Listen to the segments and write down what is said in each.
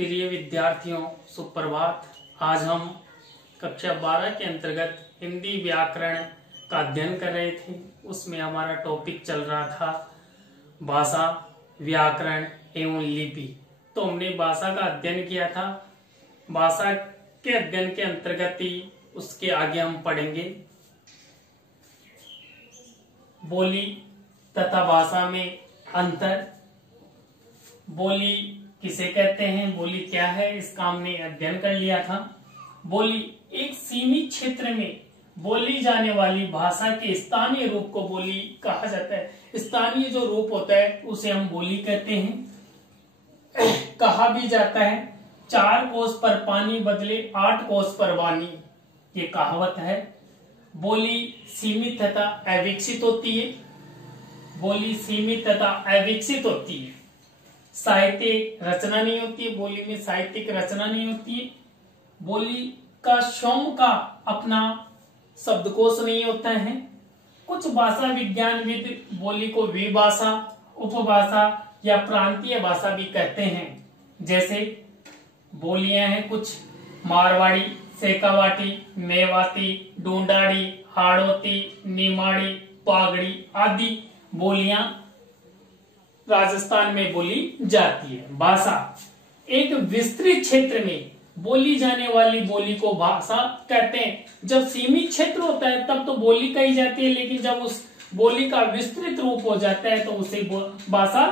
प्रिय विद्यार्थियों, सुप्रभात। आज हम कक्षा 12 के अंतर्गत हिंदी व्याकरण का अध्ययन कर रहे थे। उसमें हमारा टॉपिक चल रहा था भाषा, व्याकरण एवं लिपि। तो हमने भाषा का अध्ययन किया था। भाषा के अध्ययन के अंतर्गत ही उसके आगे हम पढ़ेंगे बोली तथा भाषा में अंतर। बोली किसे कहते हैं, बोली क्या है, इसका हमने अध्ययन कर लिया था। बोली एक सीमित क्षेत्र में बोली जाने वाली भाषा के स्थानीय रूप को बोली कहा जाता है। स्थानीय जो रूप होता है उसे हम बोली कहते हैं। कहा भी जाता है 4 कोस पर पानी बदले 8 कोस पर वाणी, ये कहावत है। बोली सीमित तथा अविकसित होती है। बोली सीमित तथा अविकसित होती है। साहित्यिक रचना नहीं होती है, बोली में साहित्यिक रचना नहीं होती है। बोली का स्वयं का अपना शब्दकोश नहीं होता है। कुछ भाषा विज्ञानविद बोली को विभाषा, उपभाषा या प्रांतीय भाषा भी कहते हैं। जैसे बोलियां हैं कुछ मारवाड़ी, शेखावाटी, मेवाती, डूंडाड़ी, हाड़ौती, निमाड़ी, पागड़ी आदि बोलियां राजस्थान में बोली जाती है। भाषा एक विस्तृत क्षेत्र में बोली जाने वाली बोली को भाषा कहते हैं। जब सीमित क्षेत्र होता है तब तो बोली कही जाती है, लेकिन जब उस बोली का विस्तृत रूप हो जाता है तो उसे भाषा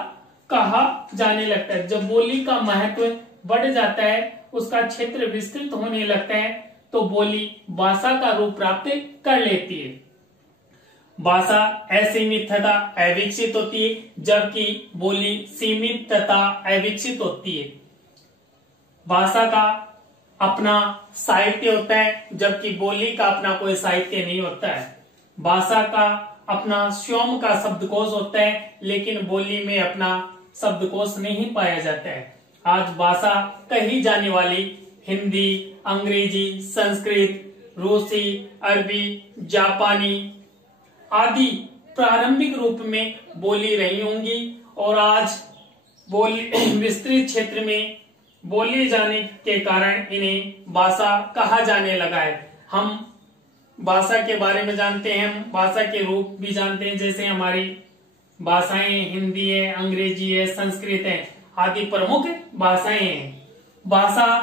कहा जाने लगता है। जब बोली का महत्व बढ़ जाता है, उसका क्षेत्र विस्तृत होने लगता है, तो बोली भाषा का रूप प्राप्त कर लेती है। भाषा असीमित तथा अविकसित होती है, जबकि बोली सीमित तथा अविकसित होती है। भाषा का अपना साहित्य होता है, जबकि बोली का अपना कोई साहित्य नहीं होता है। भाषा का अपना स्वयं का शब्दकोश होता है, लेकिन बोली में अपना शब्दकोश नहीं पाया जाता है। आज भाषा कही जाने वाली हिंदी, अंग्रेजी, संस्कृत, रूसी, अरबी, जापानी आदि प्रारंभिक रूप में बोली रही होंगी, और आज बोली विस्तृत क्षेत्र में बोली जाने के कारण इन्हें भाषा कहा जाने लगा है। हम भाषा के बारे में जानते हैं, हम भाषा के रूप भी जानते हैं। जैसे हमारी भाषाएं हिंदी है, अंग्रेजी है, संस्कृत है आदि प्रमुख भाषाएं हैं। भाषा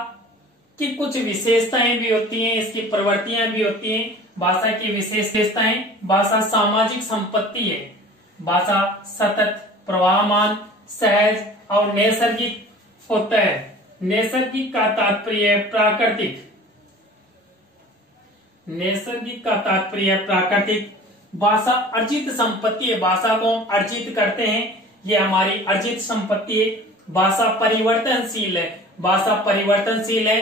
की कुछ विशेषताएं भी होती हैं, इसकी प्रवृत्तियां भी होती हैं। भाषा की विशेषताएं, भाषा सामाजिक संपत्ति है। भाषा सतत, प्रवाहमान, सहज और नैसर्गिक होता है। नैसर्गिक का तात्पर्य है प्राकृतिक। नैसर्गिक का तात्पर्य है प्राकृतिक। भाषा अर्जित संपत्ति है। भाषा को हम अर्जित करते हैं, ये हमारी अर्जित संपत्ति है। भाषा परिवर्तनशील है। भाषा परिवर्तनशील है।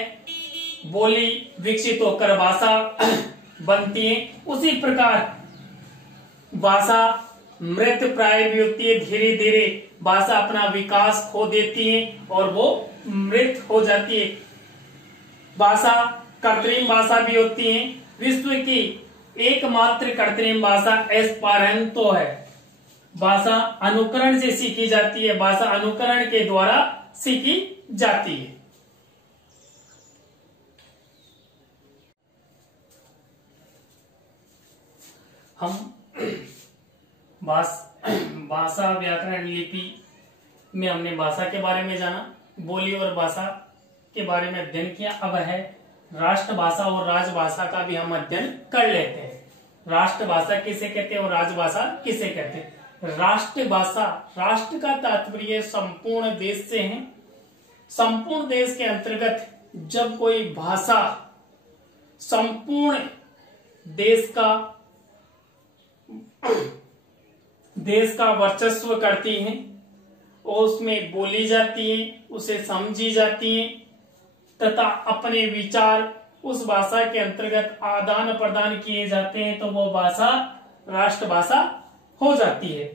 बोली विकसित होकर भाषा बनती है। उसी प्रकार भाषा मृत प्राय भी होती है। धीरे धीरे भाषा अपना विकास खो देती है और वो मृत हो जाती है। भाषा कृत्रिम भाषा भी होती है। विश्व की एकमात्र कृत्रिम भाषा एस्पेरेंतो है। भाषा अनुकरण से सीखी जाती है। भाषा अनुकरण के द्वारा सीखी जाती है। हम भाषा, व्याकरण, लिपि में हमने भाषा के बारे में जाना, बोली और भाषा के बारे में अध्ययन किया। अब है राष्ट्रभाषा और राजभाषा का भी हम अध्ययन कर लेते हैं। राष्ट्रभाषा किसे कहते हैं और राजभाषा किसे कहते हैं। राष्ट्रभाषा, राष्ट्र का तात्पर्य संपूर्ण देश से है। संपूर्ण देश के अंतर्गत जब कोई भाषा संपूर्ण देश का वर्चस्व करती है और उसमें बोली जाती है, उसे समझी जाती है तथा अपने विचार उस भाषा के अंतर्गत आदान प्रदान किए जाते हैं, तो वो भाषा राष्ट्रभाषा हो जाती है।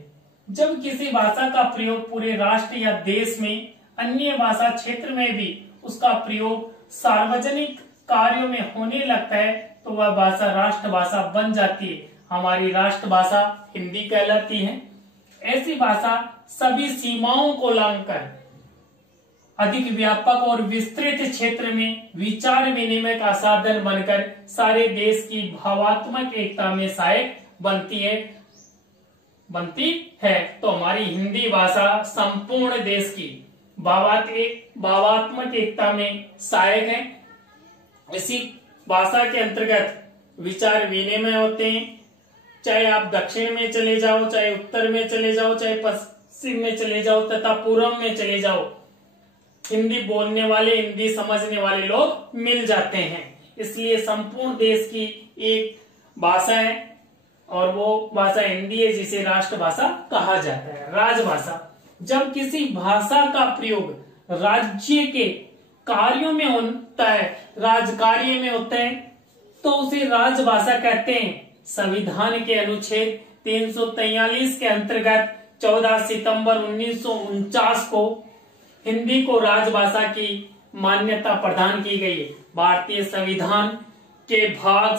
जब किसी भाषा का प्रयोग पूरे राष्ट्र या देश में अन्य भाषा क्षेत्र में भी उसका प्रयोग सार्वजनिक कार्यों में होने लगता है, तो वह भाषा राष्ट्रभाषा बन जाती है। हमारी राष्ट्रभाषा हिंदी कहलाती है। ऐसी भाषा सभी सीमाओं को लांघकर अधिक व्यापक और विस्तृत क्षेत्र में विचार विनिमय का साधन बनकर सारे देश की भावात्मक एकता में सहायक बनती है। तो हमारी हिंदी भाषा संपूर्ण देश की भावात्मक एकता में सहायक है। इसी भाषा के अंतर्गत विचार विनिमय होते हैं, चाहे आप दक्षिण में चले जाओ, चाहे उत्तर में चले जाओ, चाहे पश्चिम में चले जाओ तथा पूर्व में चले जाओ, हिंदी बोलने वाले, हिंदी समझने वाले लोग मिल जाते हैं। इसलिए संपूर्ण देश की एक भाषा है और वो भाषा हिंदी है, जिसे राष्ट्रभाषा कहा जाता है। राजभाषा, जब किसी भाषा का प्रयोग राज्य के कार्यों में होता है, राजकार्य में होता है, तो उसे राजभाषा कहते हैं। संविधान के अनुच्छेद 343 के अंतर्गत 14 सितंबर 1949 को हिंदी को राजभाषा की मान्यता प्रदान की गई है। भारतीय संविधान के भाग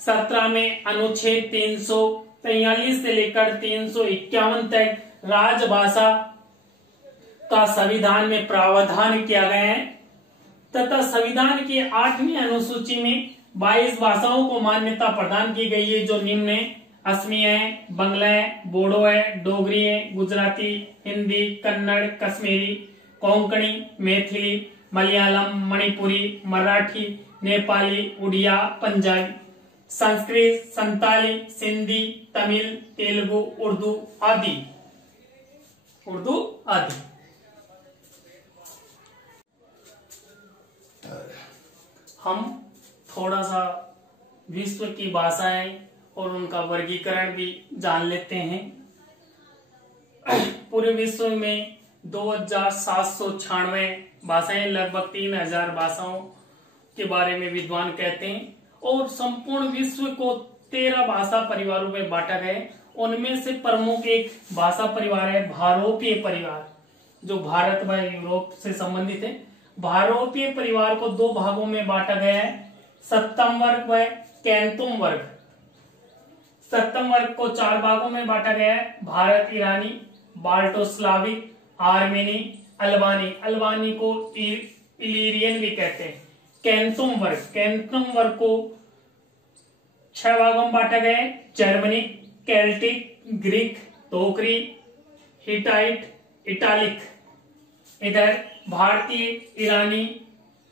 17 में अनुच्छेद 343 से लेकर 351 तक राजभाषा का संविधान में प्रावधान किया गया है तथा संविधान की 8वीं अनुसूची में 22 भाषाओं को मान्यता प्रदान की गई है, जो निम्न है: असमिया है, बंगला है, बोडो है, डोगरी है, गुजराती, हिंदी, कन्नड़, कश्मीरी, कोंकणी, मैथिली, मलयालम, मणिपुरी, मराठी, नेपाली, उड़िया, पंजाबी, संस्कृत, संताली, सिंधी, तमिल, तेलुगु, उर्दू आदि। हम थोड़ा सा विश्व की भाषाएं और उनका वर्गीकरण भी जान लेते हैं। पूरे विश्व में 2796 भाषाएं, लगभग 3000 भाषाओं के बारे में विद्वान कहते हैं, और संपूर्ण विश्व को 13 भाषा परिवारों में बांटा गया है। उनमें से प्रमुख एक भाषा परिवार है भारोपीय परिवार, जो भारत व यूरोप से संबंधित है। भारोपीय परिवार को 2 भागों में बांटा गया है: सप्तम वर्ग व कैंतुम वर्ग। सप्तम वर्ग को 4 भागों में बांटा गया है: भारत ईरानी, बाल्टोस्लाविक, आर्मेनी, अल्बानी को इलीरियन भी कहते हैं। कैंतुम वर्ग को 6 भागों में बांटा गया है: जर्मनिक, केल्टिक, ग्रीक, तोकरी, हिटाइट, इटालिक। इधर भारतीय ईरानी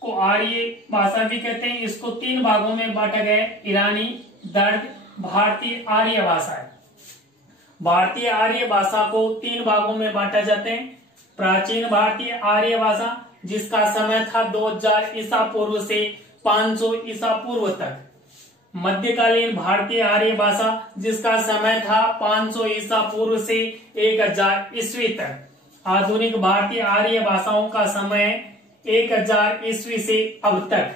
को आर्य भाषा भी कहते हैं। इसको 3 भागों में बांटा गया है: ईरानी, दर्द, भारतीय आर्य भाषा है। भारतीय आर्य भाषा को 3 भागों में बांटा जाते हैं: प्राचीन भारतीय आर्य भाषा, जिसका समय था 2000 ईसा पूर्व से 500 ईसा पूर्व तक; मध्यकालीन भारतीय आर्य भाषा, जिसका समय था 500 ईसा पूर्व से 1000 ईस्वी तक; आधुनिक भारतीय आर्य भाषाओं का समय 1000 ईस्वी से अब तक।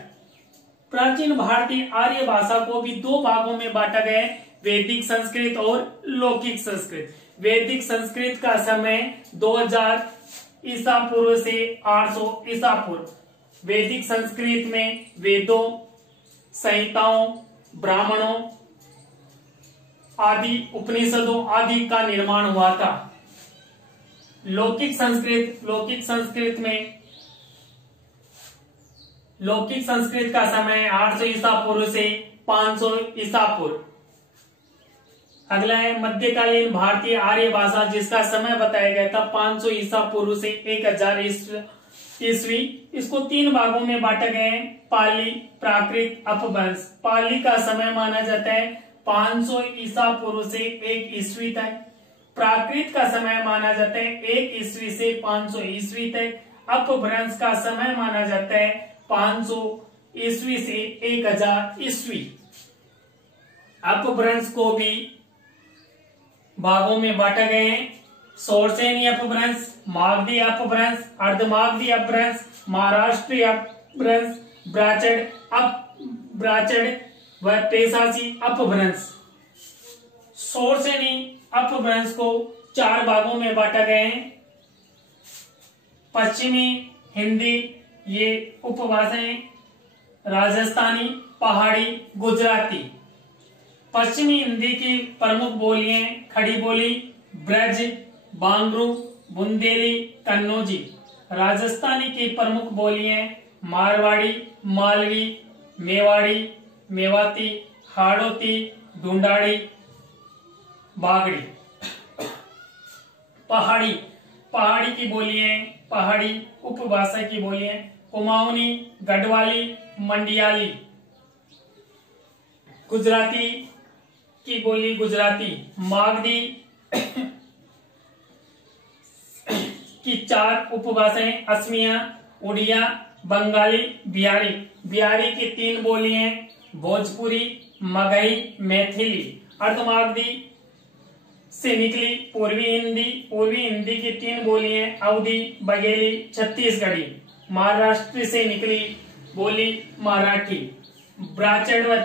प्राचीन भारतीय आर्य भाषा को भी 2 भागों में बांटा गया है: वैदिक संस्कृत और लौकिक संस्कृत। वैदिक संस्कृत का समय 2000 ईसा पूर्व से 800 ईसा पूर्व। वैदिक संस्कृत में वेदों, संहिताओं, ब्राह्मणों आदि, उपनिषदों आदि का निर्माण हुआ था। लौकिक संस्कृत का समय 800 ईसा पूर्व से 500 ईसा पूर्व। अगला है मध्यकालीन भारतीय आर्य भाषा, जिसका समय बताया गया था 500 ईसा पूर्व से 1000 ईस्वी। इसको 3 भागों में बांटा गया है: पाली, प्राकृत, अपभ्रंश। पाली का समय माना जाता है 500 ईसा पूर्व से 1 ईस्वी तक। प्राकृत का समय माना जाता है 1 ईस्वी से 500 ईस्वी तक। अपभ्रंश का समय माना जाता है 500 ईस्वी से 1000 ईस्वी। अपभ्रंश को भी भागों में बांटा गया है: शोरसेनी अपभ्रंश, मागधी अपभ्रंश, अर्धमागधी अपभ्रंश, महाराष्ट्रीय अपभ्रंश, ब्राचड़ व पेशाची अपभ्रंश। शोरसेनी अपभ्रंश को 4 भागों में बांटा गया है: पश्चिमी हिंदी, ये उपभाषाएं, राजस्थानी, पहाड़ी, गुजराती। पश्चिमी हिंदी की प्रमुख बोलियां खड़ी बोली, ब्रज, बांगरू, बुंदेली, कन्नौजी। राजस्थानी की प्रमुख बोलियां मारवाड़ी, मालवी, मेवाड़ी, मेवाती, हाड़ौती, ढूंढाड़ी, बागड़ी। पहाड़ी, पहाड़ी की बोलियां पहाड़ी उपभाषा की बोलियां कुमाऊनी, गढ़वाली, मंडियाली। गुजराती की बोली गुजराती, मागधी की 4 उपभाषाएं असमिया, उड़िया, बंगाली, बिहारी। बिहारी की 3 बोलियां भोजपुरी, मगही, मैथिली। अर्धमागधी से निकली पूर्वी हिंदी की 3 बोलियां अवधी, बघेली, छत्तीसगढ़ी। महाराष्ट्र से निकली बोली मराठी। ब्राह्मण व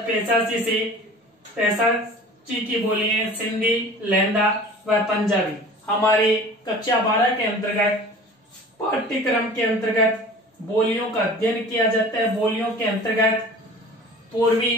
पैसाची की बोलियां सिंधी, लहंदा व पंजाबी। हमारे कक्षा 12 के अंतर्गत पाठ्यक्रम के अंतर्गत बोलियों का अध्ययन किया जाता है। बोलियों के अंतर्गत पूर्वी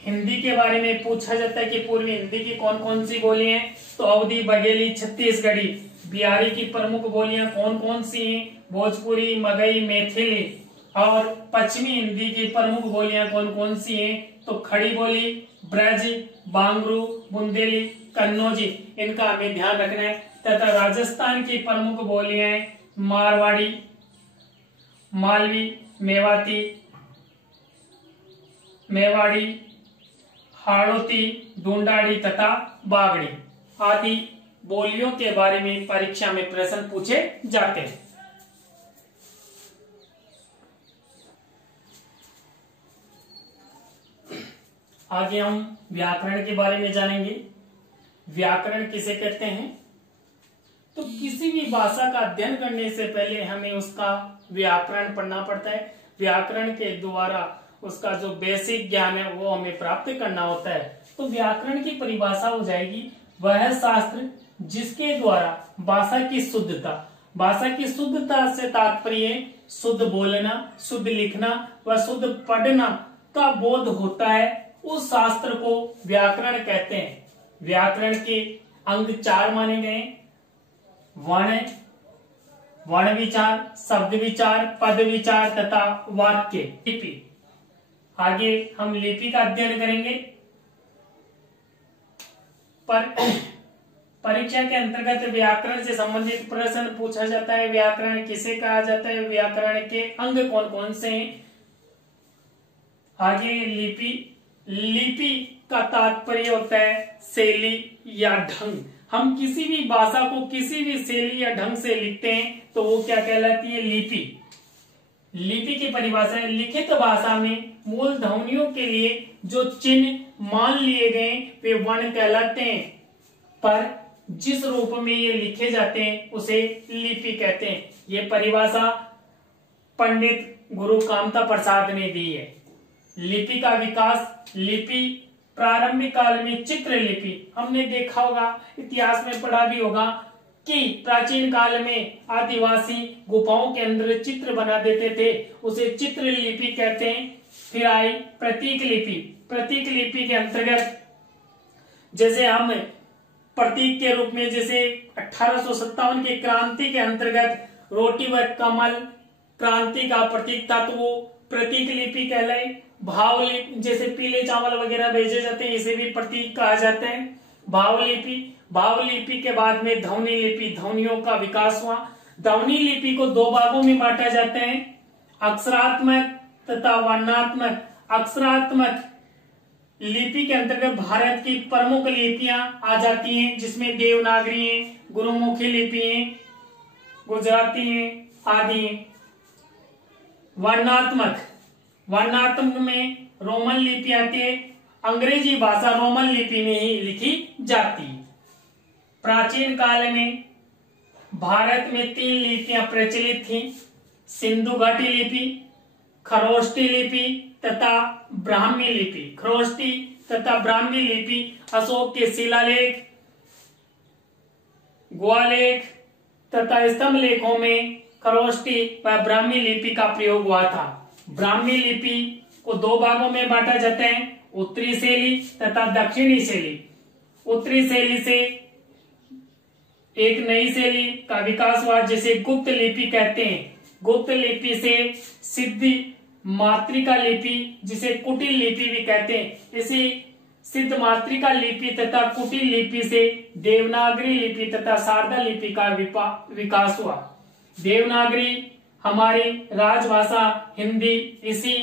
हिंदी के बारे में पूछा जाता है कि पूर्वी हिंदी की कौन कौन सी बोली हैं, तो अवधी, बघेली, छत्तीसगढ़ी। बिहारी की प्रमुख बोलियां कौन कौन सी हैं, भोजपुरी, मगही, मैथिली। और पश्चिमी हिंदी की प्रमुख बोलियां कौन कौन सी हैं, तो खड़ी बोली, ब्रज, बांगरू, बुंदेली, कन्नौजी। इनका हमें ध्यान रखना है। तथा राजस्थान की प्रमुख बोलियां मारवाड़ी, मालवी, मेवाड़ी, हाड़ौती, ढूंढाड़ी तथा बागड़ी आदि बोलियों के बारे में परीक्षा में प्रश्न पूछे जाते हैं। आगे हम व्याकरण के बारे में जानेंगे। व्याकरण किसे कहते हैं? तो किसी भी भाषा का अध्ययन करने से पहले हमें उसका व्याकरण पढ़ना पड़ता है। व्याकरण के द्वारा उसका जो बेसिक ज्ञान है वो हमें प्राप्त करना होता है। तो व्याकरण की परिभाषा हो जाएगी वह शास्त्र जिसके द्वारा भाषा की शुद्धता से तात्पर्य शुद्ध बोलना, शुद्ध लिखना व शुद्ध पढ़ना का बोध होता है, उस शास्त्र को व्याकरण कहते हैं। व्याकरण के अंग 4 माने गए, वर्ण विचार, शब्द विचार, पद विचार तथा वाक्य। लिपि, आगे हम लिपि का अध्ययन करेंगे। परीक्षा के अंतर्गत व्याकरण से संबंधित प्रश्न पूछा जाता है। व्याकरण किसे कहा जाता है, व्याकरण के अंग कौन कौन से हैं। आगे लिपि का तात्पर्य होता है शैली या ढंग। हम किसी भी भाषा को किसी भी शैली या ढंग से लिखते हैं तो वो क्या कहलाती है, लिपि। लिपि की परिभाषा है लिखित भाषा में मूल ध्वनियों के लिए जो चिन्ह मान लिए गए वे वर्ण कहलाते हैं, पर जिस रूप में ये लिखे जाते हैं उसे लिपि कहते हैं। ये परिभाषा पंडित गुरु कामता प्रसाद ने दी है। लिपि का विकास, लिपि प्रारंभिक काल में चित्रलिपि, हमने देखा होगा, इतिहास में पढ़ा भी होगा कि प्राचीन काल में आदिवासी गुफाओं के अंदर चित्र बना देते थे, उसे चित्रलिपि कहते हैं। फिर आई प्रतीक लिपि। प्रतीक लिपि के अंतर्गत जैसे हम प्रतीक के रूप में, जैसे 1857 की क्रांति के अंतर्गत रोटी व कमल क्रांति का प्रतीक था, तो वो प्रतीक लिपि कहलाई। भाव लिपि, जैसे पीले चावल वगैरह भेजे जाते हैं, इसे भी प्रतीक कहा जाता है। भाव लिपि के बाद में ध्वनि लिपि, ध्वनियों का विकास हुआ। ध्वनि लिपि को 2 भागों में बांटा जाता है, अक्षरात्मक तथा वर्णात्मक। अक्षरात्मक लिपि के अंतर्गत भारत की प्रमुख लिपियां आ जाती हैं, जिसमें देवनागरी है, गुरुमुखी लिपि है, गुजराती है आदि। वर्णात्मक में रोमन लिपि आती है। अंग्रेजी भाषा रोमन लिपि में ही लिखी जाती है। प्राचीन काल में भारत में 3 लिपियां प्रचलित थीं, सिंधु घाटी लिपि, खरोष्टी लिपि तथा ब्राह्मी लिपि। खरोष्टी तथा ब्राह्मी लिपि अशोक के शिलालेख, गुहालेख तथा स्तंभ लेखों में खरोष्टी व ब्राह्मी लिपि का प्रयोग हुआ था। ब्राह्मी लिपि को 2 भागों में बांटा जाता है, उत्तरी शैली तथा दक्षिणी शैली। उत्तरी शैली से एक नई शैली का विकास हुआ जिसे गुप्त लिपि कहते हैं। गुप्त लिपि से सिद्धि मातृका लिपि जिसे कुटिल लिपि भी कहते हैं, इसी सिद्ध मातृका लिपि तथा कुटिल लिपि से देवनागरी लिपि तथा शारदा लिपि का विकास हुआ। देवनागरी हमारी राजभाषा हिंदी इसी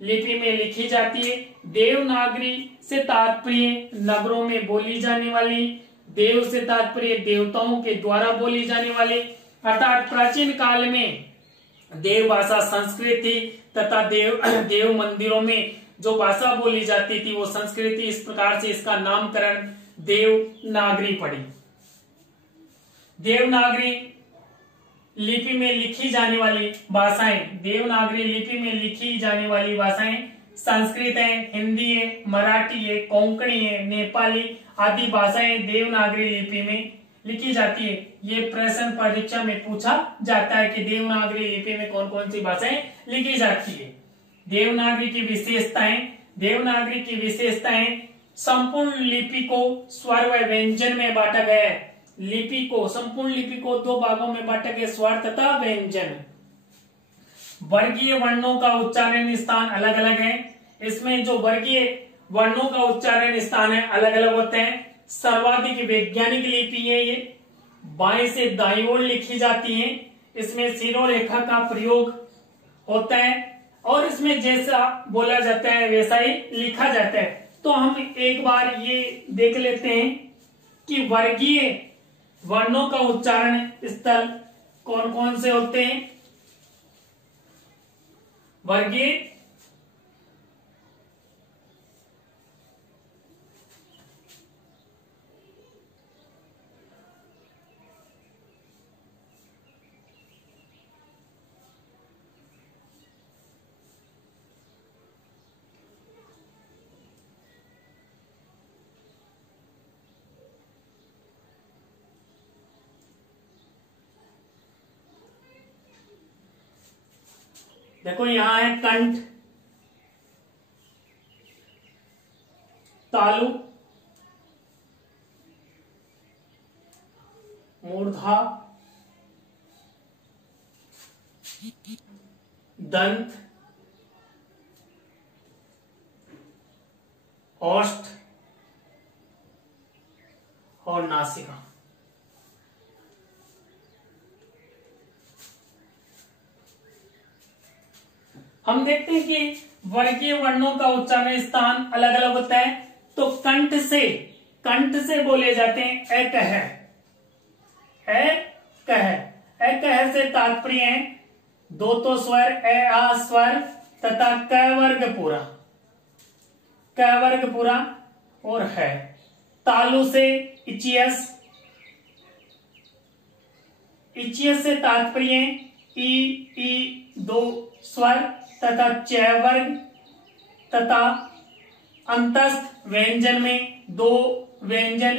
लिपि में लिखी जाती है। देवनागरी से तात्पर्य नगरों में बोली जाने वाली, देव से तात्पर्य देवताओं के द्वारा बोली जाने वाली, अर्थात प्राचीन काल में देव भाषा संस्कृत थी तथा देव मंदिरों में जो भाषा बोली जाती थी वो संस्कृति, इस प्रकार से इसका नामकरण देवनागरी पड़ी। देवनागरी लिपि में लिखी जाने वाली भाषाएं, देवनागरी लिपि में लिखी जाने वाली भाषाएं संस्कृत है, हिंदी है, मराठी है, कोंकणी है, नेपाली आदि भाषाएं देवनागरी लिपि में लिखी जाती है। ये प्रश्न परीक्षा में पूछा जाता है कि देवनागरी लिपि में कौन कौन सी भाषाएं लिखी जाती है। देवनागरी की विशेषताएं, देवनागरी की विशेषताएं संपूर्ण लिपि को स्वर व व्यंजन में बांटा गया है। लिपि को, संपूर्ण लिपि को दो भागों में बांटा गया, स्वर तथा व्यंजन। वर्गीय वर्णों का उच्चारण स्थान अलग अलग है। इसमें जो वर्गीय वर्णों का उच्चारण स्थान है अलग अलग होते हैं। सर्वाधिक वैज्ञानिक लिपि है ये, बाएं से दाईं ओर लिखी जाती है। इसमें शिरोरेखा का प्रयोग होता है और इसमें जैसा बोला जाता है वैसा ही लिखा जाता है। तो हम एक बार ये देख लेते हैं कि वर्गीय वर्णों का उच्चारण स्थल कौन कौन से होते हैं। वर्गीय देखो यहां है कंठ, तालु, मूर्धा, दंत, ओष्ठ और नासिका। हम देखते हैं कि वर्गीय वर्णों का उच्चारण स्थान अलग अलग होता है। तो कंठ से बोले जाते हैं ए कह, ए कह, ए कह से तात्पर्य है दो तो स्वर ए आ स्वर तथा क वर्ग पूरा, क वर्ग पूरा और है। तालु से इचियस, इचियस से तात्पर्य ई दो स्वर तथा च वर्ग तथा अंतस्थ व्यंजन में दो व्यंजन,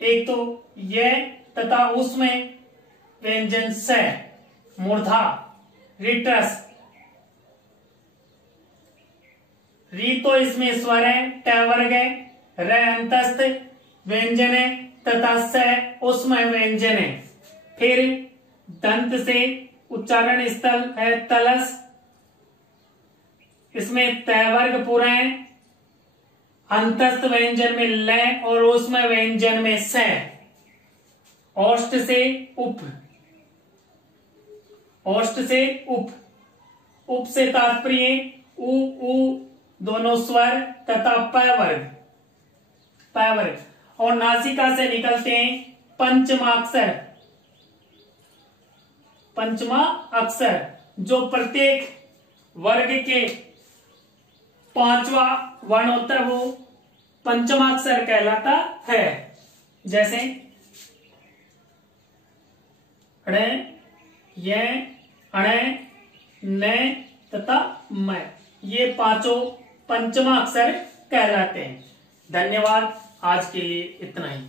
एक तो ये तथा उसमें व्यंजन स। मूर्धा, रिटस, री तो इसमें स्वर है, ट वर्ग है, र अंतस्थ व्यंजन है तथा स उसमें व्यंजन है। फिर दंत से उच्चारण स्थल है तलस, इसमें त वर्ग पूरा है, अंतस्थ व्यंजन में ल और उसमें व्यंजन में स। ओष्ठ से उप, ओष्ठ से उप, उप से तात्पर्य उ दोनों स्वर तथा प वर्ग, प वर्ग। और नासिका से निकलते हैं पंचमाक्षर, पंचमा अक्षर जो प्रत्येक वर्ग के पांचवा वर्ण होता है वो पंचमाक्षर कहलाता है। जैसे ण, य, अण, न तथा म, ये पांचों पंचमाक्षर कहलाते हैं। धन्यवाद, आज के लिए इतना ही।